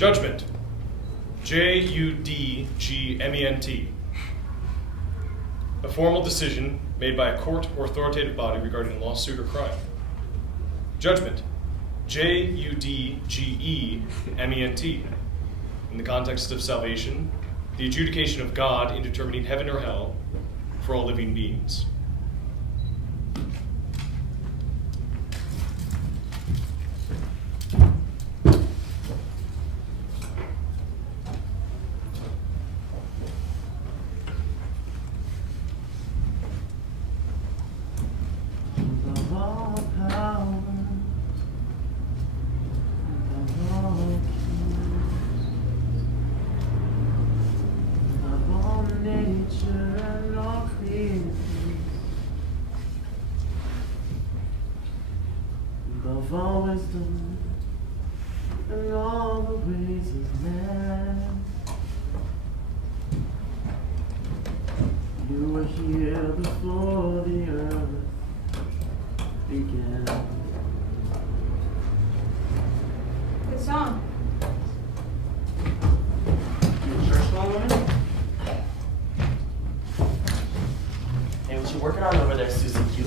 Judgment. Judgment. A formal decision made by a court or authoritative body regarding a lawsuit or crime. Judgment. Judgement. In the context of salvation, the adjudication of God in determining heaven or hell for all living beings. Of all wisdom and all the ways of man, you were here before the earth began. Good song. You a church going, woman? Hey, what you working on over there, Susan Q?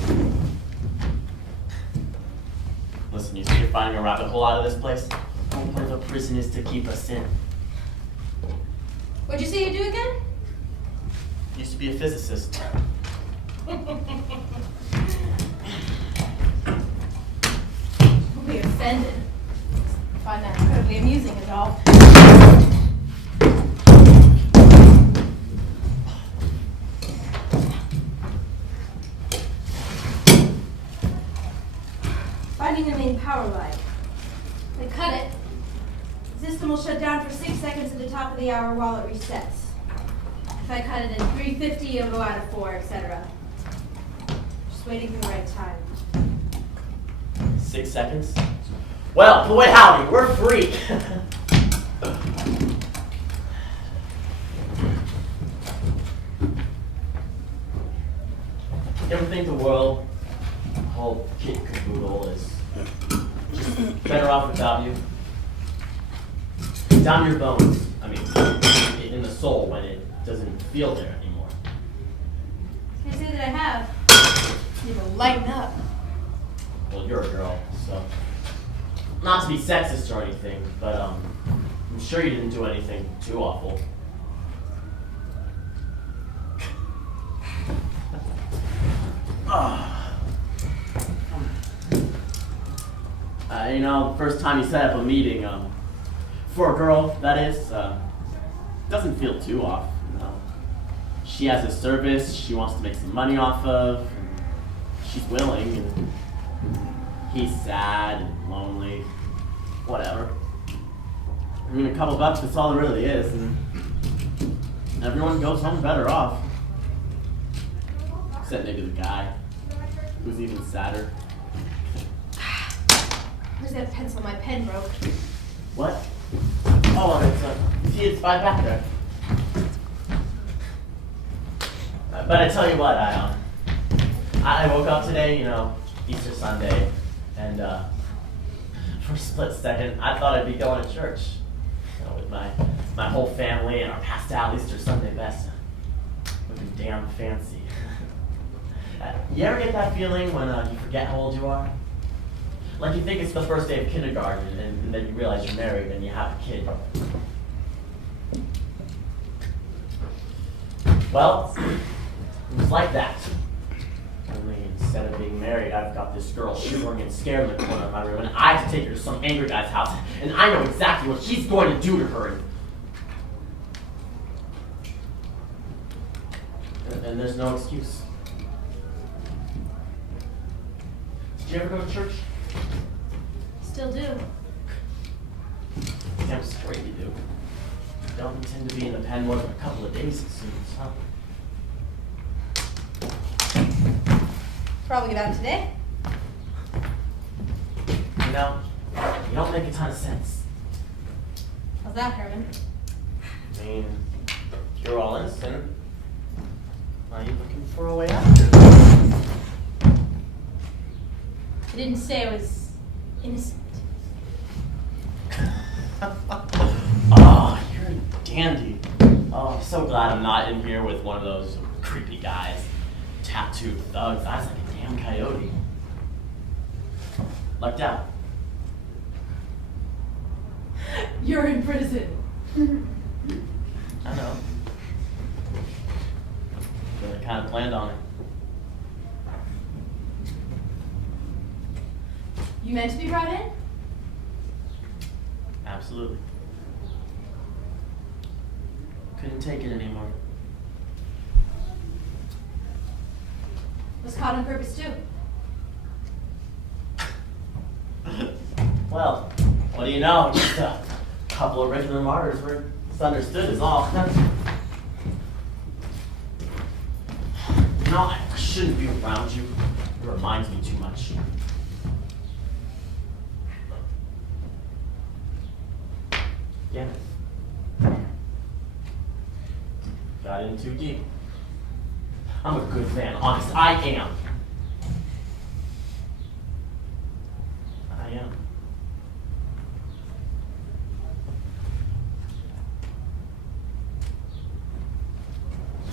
Listen, you see you're finding a rabbit hole out of this place? The whole point of a prison is to keep us in. What'd you say you do again? Used to be a physicist. Don't be offended. I find that incredibly amusing is all. Finding the main power line. They cut it. The system will shut down for 6 seconds at the top of the hour while it resets. If I cut it in 3:50, it'll go out at 4, etc. Just waiting for the right time. 6 seconds? Well, boy howdy, we're free. You ever think the world, the whole kit caboodle is just better off without you? Down your bones, I mean, in the soul when it doesn't feel there anymore. Can't say that I have. You need to lighten up. Well, you're a girl, so. Not to be sexist or anything, but I'm sure you didn't do anything too awful. You know, the first time you set up a meeting, for a girl, that is, doesn't feel too off, you know. She has a service she wants to make some money off of, and she's willing, and he's sad and lonely, whatever. I mean, a couple bucks, that's all it really is, and everyone goes home better off. Except maybe the guy, who's even sadder. Where's that pencil? My pen broke. What? Oh, it's right back there. But I tell you what, I woke up today, you know, Easter Sunday, and for a split second, I thought I'd be going to church, you know, with my whole family and our passed out Easter Sunday best, looking damn fancy. You ever get that feeling when you forget how old you are? Like you think it's the first day of kindergarten, and then you realize you're married and you have a kid. Well, it was like that. Only instead of being married, I've got this girl shivering and scared in the corner of my room, and I have to take her to some angry guy's house, and I know exactly what he's going to do to her. And there's no excuse. Did you ever go to church? Still do. Damn straight you do. Don't intend to be in the pen more than a couple of days, it seems, huh? Probably get out today. You know, you don't make a ton of sense. How's that, Herman? I mean, if you're all innocent, why are you looking for a way out? I didn't say I was innocent. dandy. Oh, I'm so glad I'm not in here with one of those creepy guys. Tattooed thugs. I was like a damn coyote. Lucked out. You're in prison. I know. But I kind of planned on it. You meant to be brought in? Absolutely. Couldn't take it anymore. Was caught on purpose too. Well, what do you know? Just a couple of regular martyrs were misunderstood is all. No, I shouldn't be around you. It reminds me too much. Damn it. Got in too deep. I'm a good man, honest, I am. I am.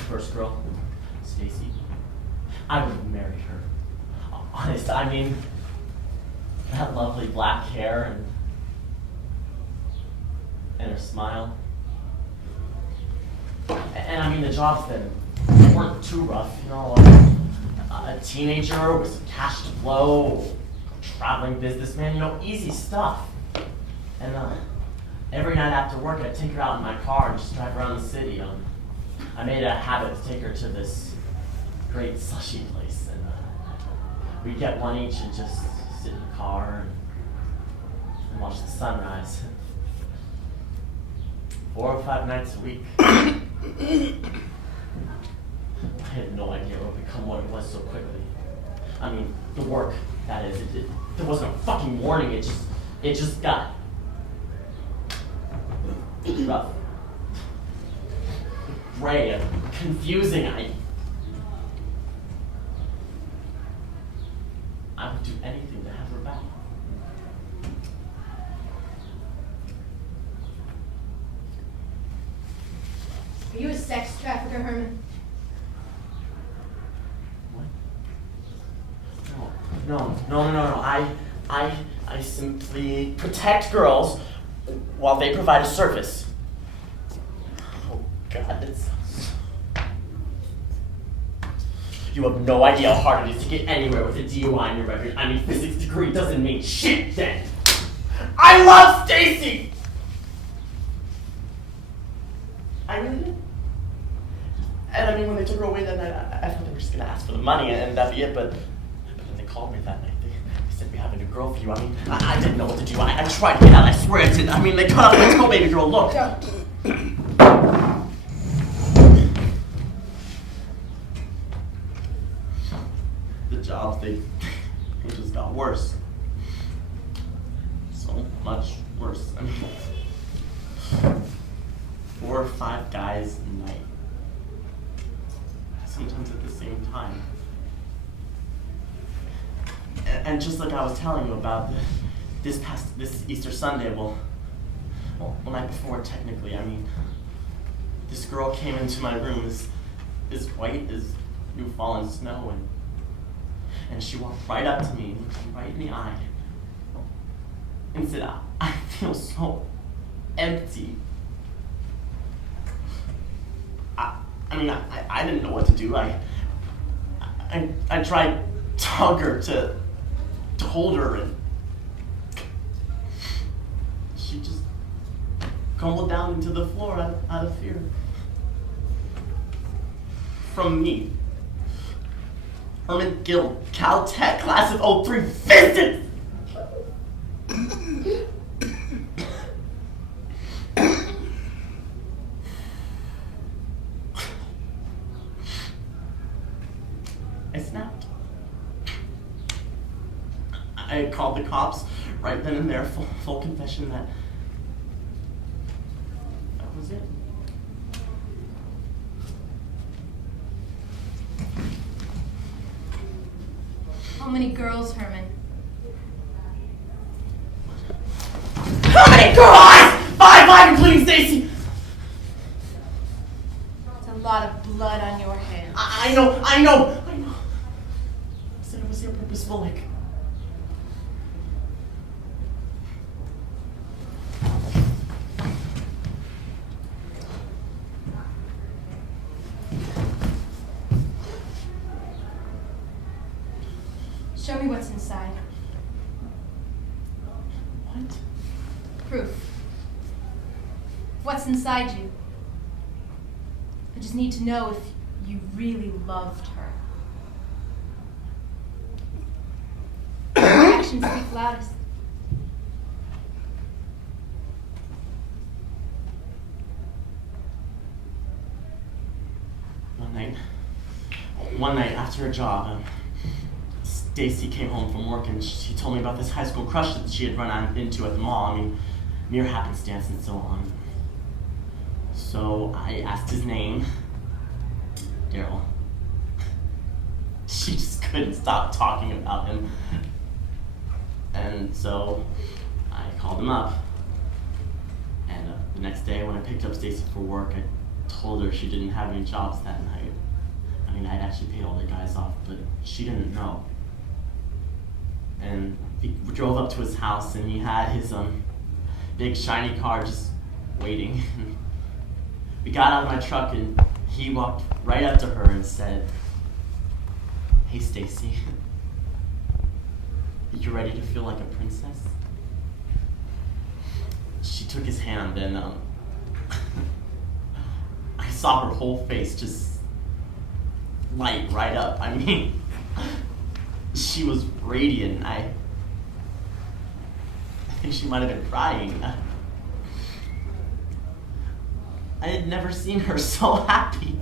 First girl, Stacy. I would have married her. Honest, I mean, that lovely black hair and her smile. And I mean, the jobs then weren't too rough, you know, a teenager with some cash to blow, traveling businessman, you know, easy stuff. And every night after work, I'd take her out in my car and just drive around the city. I made a habit to take her to this great slushy place, and we'd get one each and just sit in the car and watch the sunrise. 4 or 5 nights a week. I had no idea it would become what it was so quickly. I mean, the work, that is, there wasn't a fucking warning, it just got rough. Gray and confusing. I would do anything to have her back. Are you a sex trafficker, Herman? What? No. I simply protect girls while they provide a service. Oh God, you have no idea how hard it is to get anywhere with a DUI in your record. I mean, physics degree doesn't mean shit then. I love Stacy! I really did. And I mean, when they took her away that night, I thought they were just gonna ask for the money and that'd be it, but then they called me that night. They said, we have a new girl for you. I mean, I didn't know what to do. I tried to get out, I swear I did. I mean, they cut off my toe, baby girl, look. The jobs, they just got worse. So much worse. I mean, 4 or 5 guys a night. Sometimes at the same time. And just like I was telling you about this Easter Sunday, well, the night before technically, I mean, this girl came into my room as white as new fallen snow, and she walked right up to me, looked me right in the eye, and said, I feel so empty. I mean, I didn't know what to do. I tried to hug her, to hold her, and she just crumbled down into the floor out of fear. From me. Herman Gill, Caltech, class of 03, physics! I snapped. I called the cops right then and there, full confession that was it. How many girls, Herman? How many girls? 5, including Stacy. lot of blood on your hands. I know. I said it was purposeful, like. Show me what's inside. What? Proof. What's inside you? I just need to know if you really loved her. Your actions speak loudest. One night after a job, Stacy came home from work and she told me about this high school crush that she had run into at the mall. I mean, mere happenstance and so on. So I asked his name, Daryl. She just couldn't stop talking about him. And so I called him up. And the next day when I picked up Stacy for work, I told her she didn't have any jobs that night. I mean, I'd actually paid all the guys off, but she didn't know. And we drove up to his house and he had his big shiny car just waiting. We got out of my truck and he walked right up to her and said, "Hey Stacy, you ready to feel like a princess?" She took his hand and I saw her whole face just light right up. I mean, she was radiant. I think she might have been crying. I had never seen her so happy.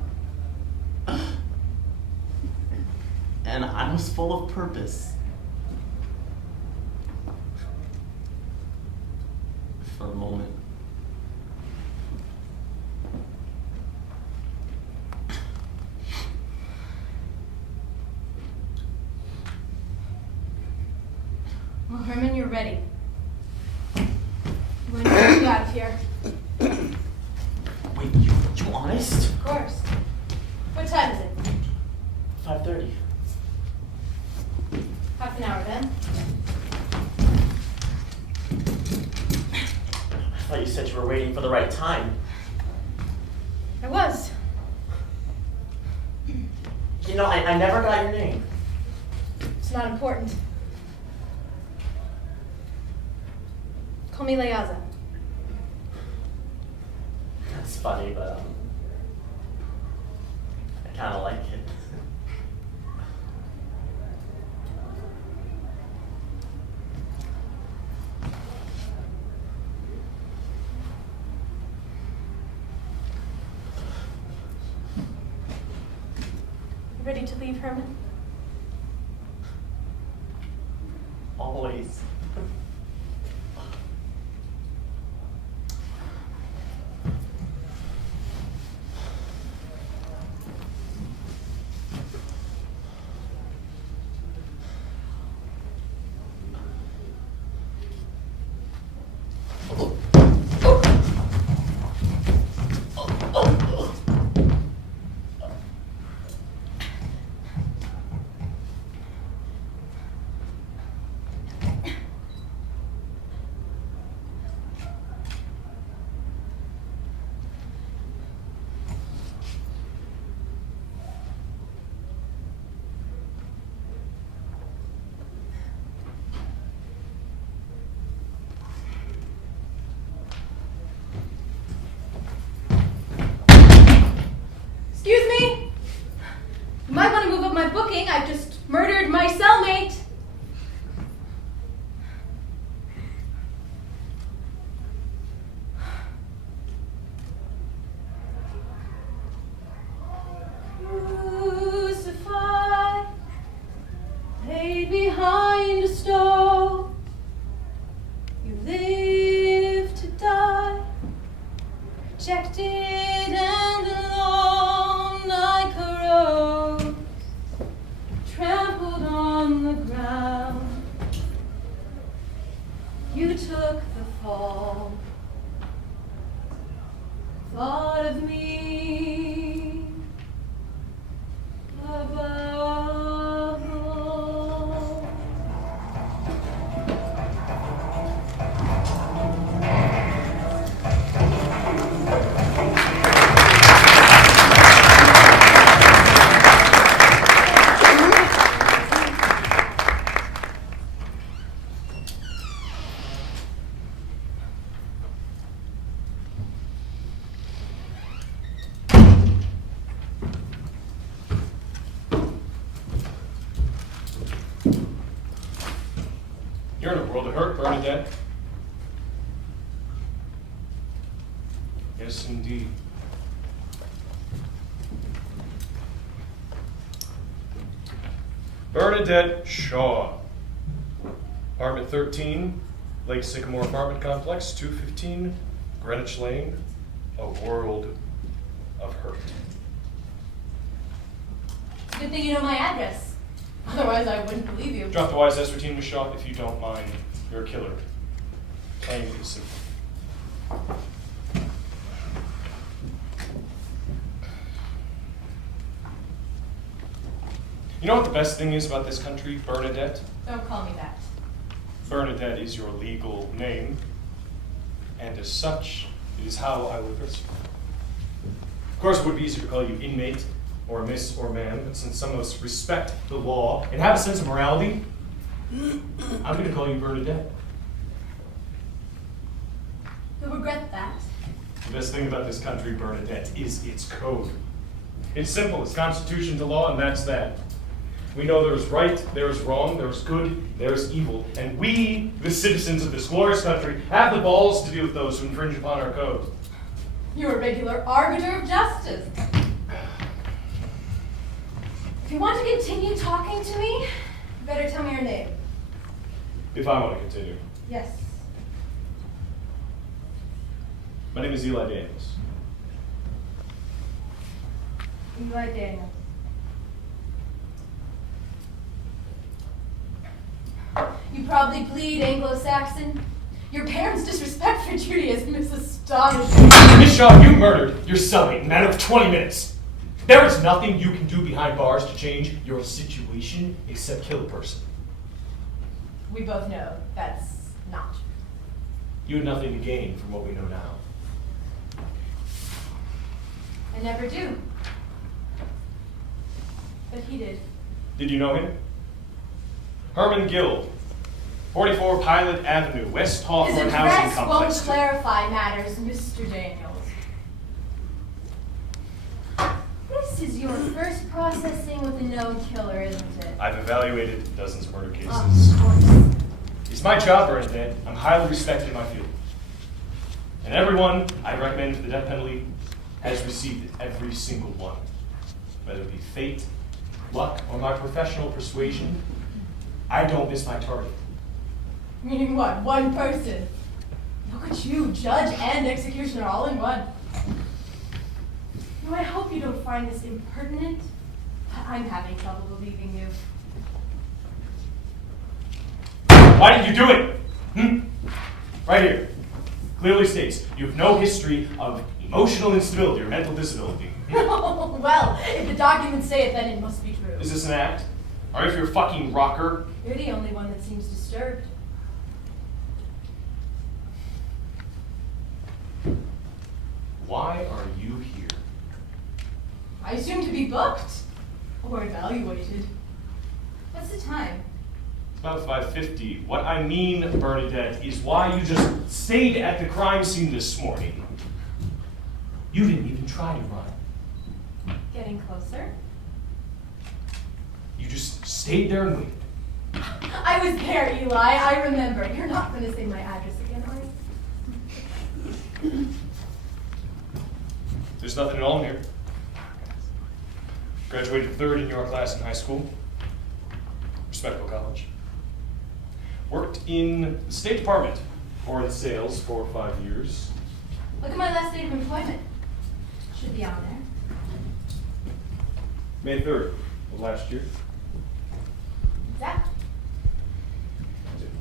And I was full of purpose. For a moment. Well, Herman, you're ready. I'm going to get you out of here. Wait, you honest? Of course. What time is it? 5:30. Half an hour then. I thought you said you were waiting for the right time. I was. You know, I never got your name. It's not important. Call me Leaza. That's funny, but I kind of like it. You ready to leave, Herman? Always. Excuse me? You might want to move up my booking. I've just murdered my cellmate. Crucified, laid behind a stone. You live to die, rejected and alone like a rose, trampled on the ground. You took the fall, thought of me. World of Hurt, Bernadette. Yes, indeed. Bernadette Shaw. Apartment 13, Lake Sycamore Apartment Complex, 215 Greenwich Lane, a world of hurt. Good thing you know my address. Otherwise, I wouldn't believe you. Drop the wise S13, Miss Shaw, if you don't mind. You're a killer. Plain and simple. You know what the best thing is about this country, Bernadette? Don't call me that. Bernadette is your legal name, and as such, it is how I will address you. Of course, it would be easier to call you inmate, or miss, or ma'am, but since some of us respect the law and have a sense of morality, I'm going to call you Bernadette. You'll regret that. The best thing about this country, Bernadette, is its code. It's simple. It's Constitution to law, and that's that. We know there is right, there is wrong, there is good, there is evil. And we, the citizens of this glorious country, have the balls to deal with those who infringe upon our code. You're a regular arbiter of justice. If you want to continue talking to me, you better tell me your name. If I want to continue. Yes. My name is Eli Daniels. Eli Daniels. You probably bleed Anglo-Saxon. Your parents' disrespect for Judaism is astonishing. Miss Shaw, you murdered your cellmate in a matter of 20 minutes. There is nothing you can do behind bars to change your situation except kill a person. We both know that's not true. You had nothing to gain from what we know now. I never do. But he did. Did you know him? Herman Gill, 44 Pilot Avenue, West Hawthorne His Housing address Complex. won't clarify matters, Mr. Daniels. This is your first processing with a known killer, isn't it? I've evaluated dozens of murder cases. Of course. It's my job, Bernadette. I'm highly respected in my field. And everyone I recommend for the death penalty has received it, every single one. Whether it be fate, luck, or my professional persuasion, I don't miss my target. Meaning what? One person? Look at you, judge and executioner all in one. No, I hope you don't find this impertinent. I'm having trouble believing you. Why did you do it? Right here. Clearly states you have no history of emotional instability or mental disability. Well, if the documents say it, then it must be true. Is this an act? Or if you're a fucking rocker? You're the only one that seems disturbed. Why are you here? I assume to be booked or evaluated. What's the time? It's about 5:50. What I mean, Bernadette, is why you just stayed at the crime scene this morning. You didn't even try to run. Getting closer? You just stayed there and waited. I was there, Eli. I remember. You're not going to say my address again, are you? There's nothing at all in here. Graduated third in your class in high school. Respectable college. Worked in the State Department or in sales for 5 years. Look at my last date of employment. Should be on there. May 3rd of last year. Exactly.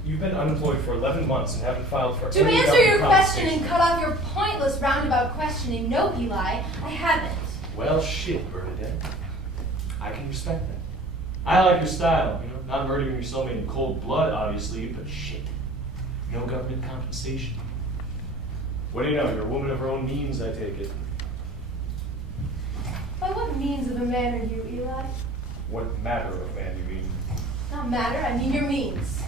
You've been unemployed for 11 months and haven't filed for To any answer your government question compensation. and cut off your pointless roundabout questioning, no, Eli, I haven't. Well, shit, Bernadette. I can respect that. I like your style, you know, not murdering your cellmate in cold blood, obviously, but shit. No government compensation. What do you know? You're a woman of her own means, I take it. By what means of a man are you, Eli? What matter of man you mean? Not matter, I mean your means.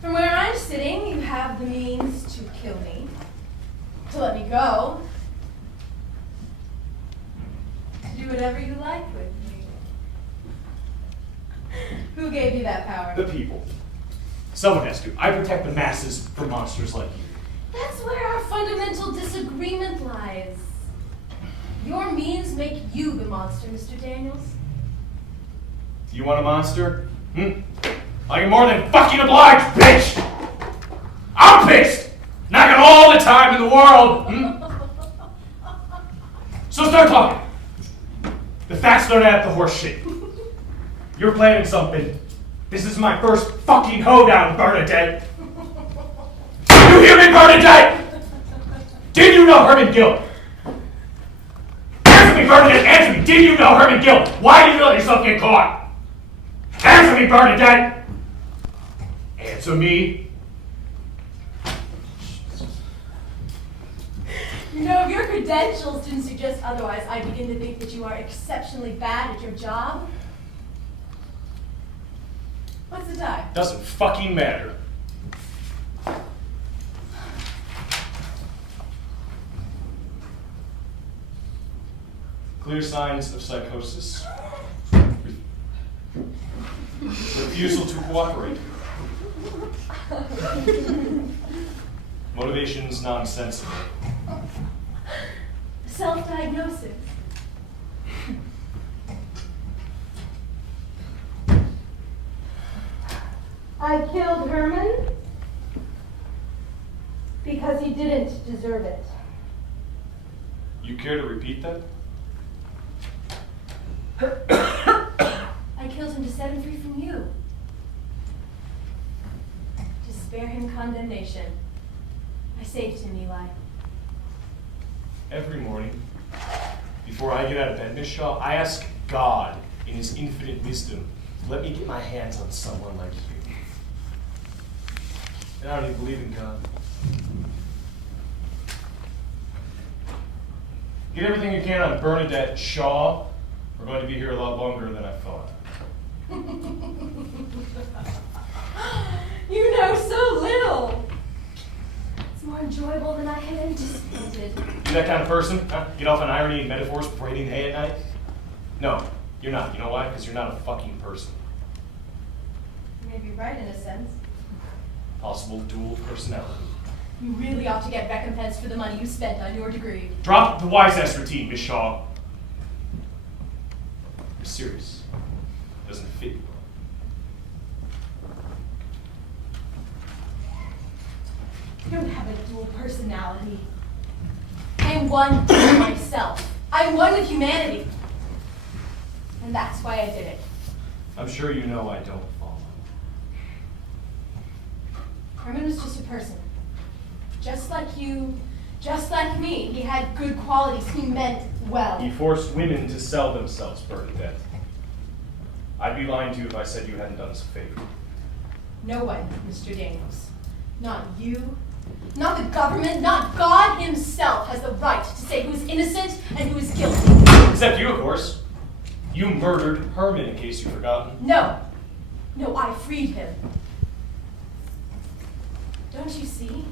From where I'm sitting, you have the means to kill me, to let me go, to do whatever you like with me. Who gave you that power? The people. Someone has to. I protect the masses from monsters like you. That's where our fundamental disagreement lies. Your means make you the monster, Mr. Daniels. You want a monster? I am more than fucking obliged, bitch! I'm pissed! And I got all the time in the world! So start talking. The facts don't add up to horse shit. You're planning something. This is my first fucking hoedown, Bernadette. You hear me, Bernadette? Did you know Herman Gill? Answer me, Bernadette, answer me. Did you know Herman Gill? Why did you let yourself get caught? Answer me, Bernadette. Answer me. You know, if your credentials didn't suggest otherwise, I begin to think that you are exceptionally bad at your job. What's the time? Doesn't fucking matter. Clear signs of psychosis. Refusal to cooperate. Motivations nonsensical. Self-diagnosis. I killed Herman because he didn't deserve it. You care to repeat that? I killed him to set him free from you. To spare him condemnation. I saved him, Eli. Every morning, before I get out of bed, Miss Shaw, I ask God, in His infinite wisdom, let me get my hands on someone like you. And I don't even believe in God. Get everything you can on Bernadette Shaw. We're going to be here a lot longer than I thought. You know so little. It's more enjoyable than I had anticipated. You that kind of person? Huh? Get off on irony and metaphors before hitting the hay at night? No, you're not. You know why? Because you're not a fucking person. You may be right in a sense. Possible dual personality. You really ought to get recompense for the money you spent on your degree. Drop the wise-ass routine, Miss Shaw. You're serious. Doesn't fit you. I don't have a dual personality. I am one with myself. I am one with humanity. And that's why I did it. I'm sure you know I don't follow. Herman was just a person. Just like you, just like me. He had good qualities. He meant well. He forced women to sell themselves, Bernadette. I'd be lying to you if I said you hadn't done us a favor. No one, Mr. Daniels. Not you, not the government, not God himself has the right to say who is innocent and who is guilty. Except you, of course. You murdered Herman, in case you've forgotten. No. No, I freed him. Don't you see?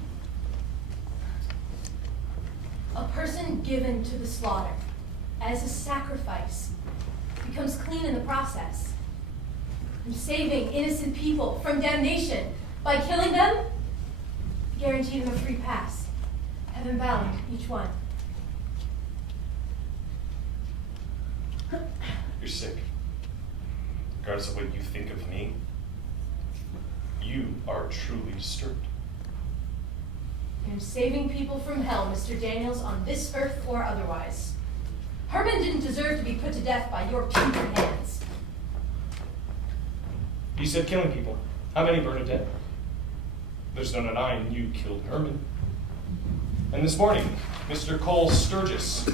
A person given to the slaughter as a sacrifice becomes clean in the process. And saving innocent people from damnation by killing them, guarantee them a free pass, heaven bound, each one. You're sick. Regardless of what you think of me, you are truly disturbed. I'm saving people from hell, Mr. Daniels, on this earth or otherwise. Herman didn't deserve to be put to death by your putrid hands. You said killing people. How many, Bernadette? There's no denying you killed Herman. And this morning, Mr. Cole Sturgis.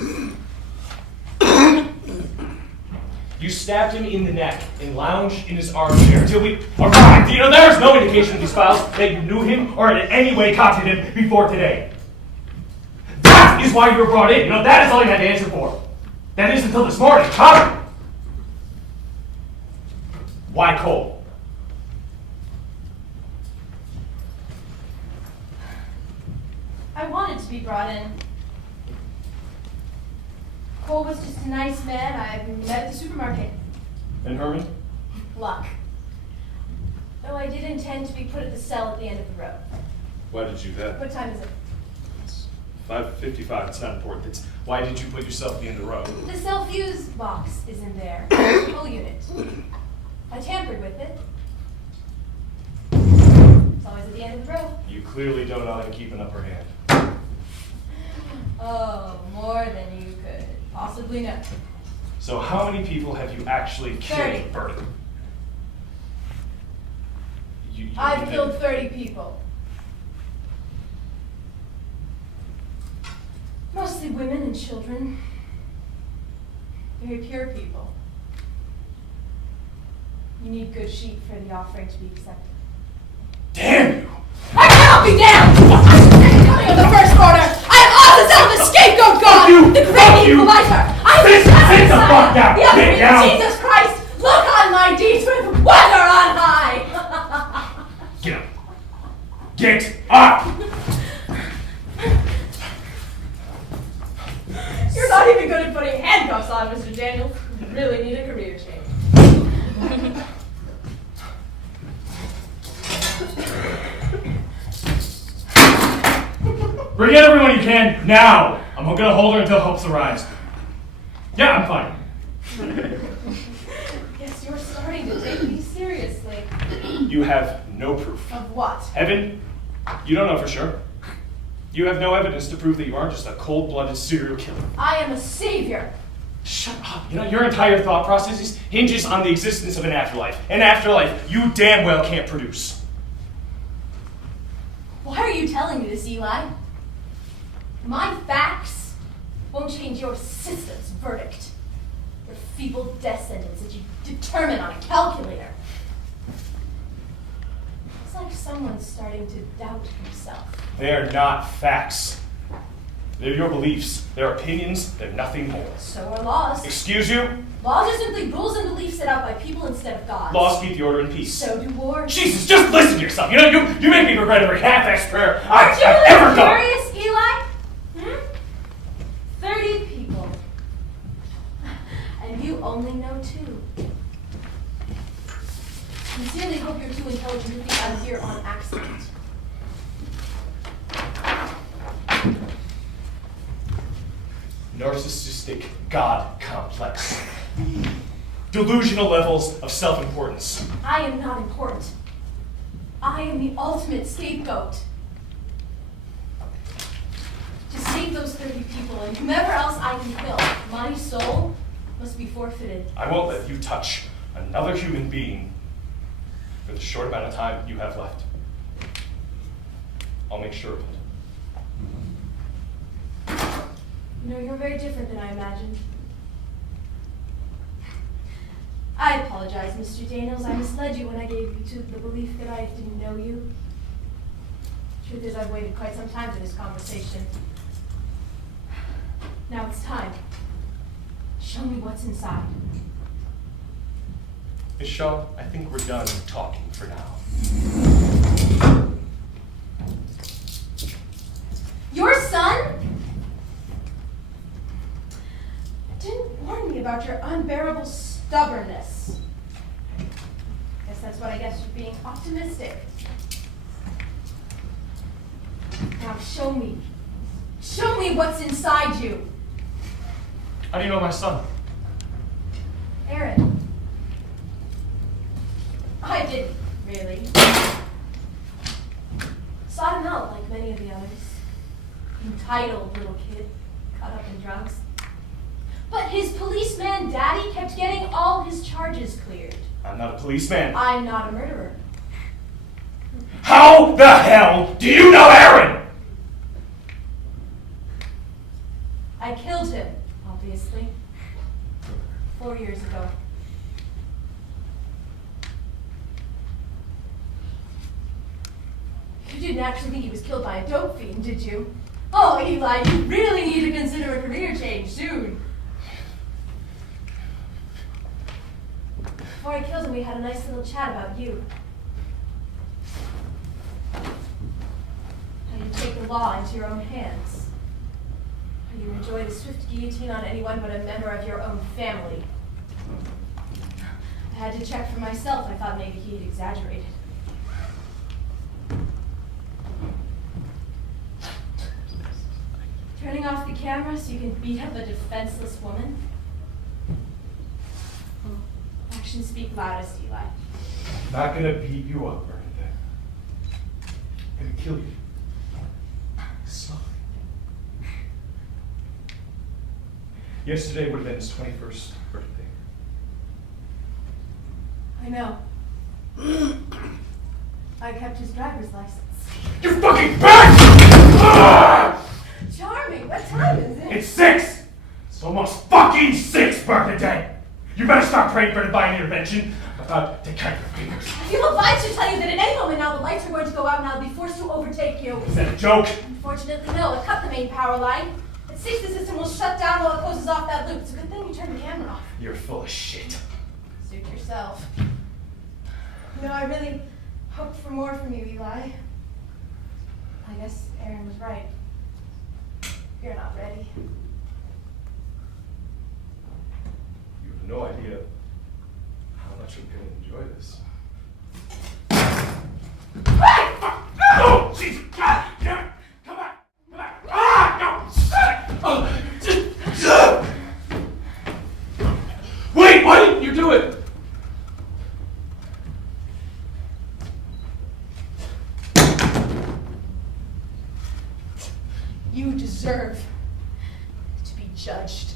You stabbed him in the neck and lounged in his armchair until we arrived. You know, there's no indication in these files that you knew him or in any way contacted him before today. That is why you were brought in. You know, that is all you had to answer for. That is until this morning. Huh? Why Cole? I wanted to be brought in. Cole was just a nice man I met at the supermarket. And Herman? Luck. Though I did intend to be put at the cell at the end of the road. Why did you do that? What time is it? It's 5:55. It's not important. It's why did you put yourself at the end of the road? The cell fuse box is in there. Whole unit. I tampered with it. It's always at the end of the road. You clearly don't know how to keep an upper hand. Oh, more than you could possibly know. So how many people have you actually killed, 30. Bertie? You I've mean killed that- 30 people. Mostly women and children. Very pure people. You need good sheep for the offering to be accepted. Damn you! I cannot be damned! I'm coming of the first order! I have all the self the scapegoat God! you! The Fuck great you! equalizer! I am Sit the the fuck down! The Sit other down! Jesus Christ! Look on my deeds with wonder on high! Get up! Get up! You're not even good at putting handcuffs on, Mr. Daniels. You really need a career change. Bring in everyone you can, now! I'm gonna hold her until hope's arise. Yeah, I'm fine. Guess you're starting to take me seriously. You have no proof. Of what? Heaven, you don't know for sure. You have no evidence to prove that you aren't just a cold-blooded serial killer. I am a savior. Shut up. You know, your entire thought process hinges on the existence of an afterlife. An afterlife you damn well can't produce. Why are you telling me this, Eli? My facts won't change your system's verdict. Your feeble death sentence that you determine on a calculator. It's like someone's starting to doubt himself. They are not facts. They're your beliefs. They're opinions. They're nothing more. So are laws. Excuse you? Laws are simply rules and beliefs set out by people instead of gods. Laws keep the order in peace. So do wars. Jesus, just listen to yourself. You know, you make me regret every half-assed prayer Aren't you I've ever done. curious, Eli? 30 people. And you only know 2. Sincerely hope you're too intelligent to think I'm here on accident. Narcissistic God complex. Delusional levels of self-importance. I am not important. I am the ultimate scapegoat. To save those 30 people and whomever else I can kill, my soul must be forfeited. I won't let you touch another human being for the short amount of time you have left. I'll make sure of it. You know, you're very different than I imagined. I apologize, Mr. Daniels. I misled you when I gave you to the belief that I didn't know you. Truth is, I've waited quite some time for this conversation. Now it's time. Show me what's inside. Miss Shaw, I think we're done talking for now. Your son? Didn't warn me about your unbearable stubbornness. Guess that's what I guess you're being optimistic. Now show me. Show me what's inside you. How do you know my son? Aaron. I didn't, really. Sought him out like many of the others. Entitled little kid, caught up in drugs. But his policeman daddy kept getting all his charges cleared. I'm not a policeman. I'm not a murderer. How the hell do you know Aaron? I killed him, obviously. 4 years ago. You didn't actually think he was killed by a dope fiend, did you? Oh, Eli, you really need to consider a career change soon. Before I killed him, we had a nice little chat about you. How you take the law into your own hands. How you enjoy the swift guillotine on anyone but a member of your own family. I had to check for myself. I thought maybe he had exaggerated. Turning off the camera so you can beat up a defenseless woman? Well, actions speak loudest, Eli. I'm not gonna beat you up, Bernadette. I'm gonna kill you. Slowly. Yesterday would have been his 21st birthday. I know. I kept his driver's license. You fucking bitch! Charming, what time is it? It's 6! It's almost fucking 6, Bernadette! You better start praying for divine intervention. I'm about to cut your fingers. I feel obliged to tell you that at any moment now the lights are going to go out and I'll be forced to overtake you. Is that a joke? Unfortunately, no. I cut the main power line. At 6, the system will shut down while it closes off that loop. It's a good thing you turned the camera off. You're full of shit. Suit yourself. You know, I really hoped for more from you, Eli. I guess Aaron was right. You're not ready. You have no idea how much I'm gonna enjoy this. No! Jesus! God damn it! Come back! Come back! Ah! No! Shit! Oh! Just... Wait! Why didn't you do it? You deserve to be judged.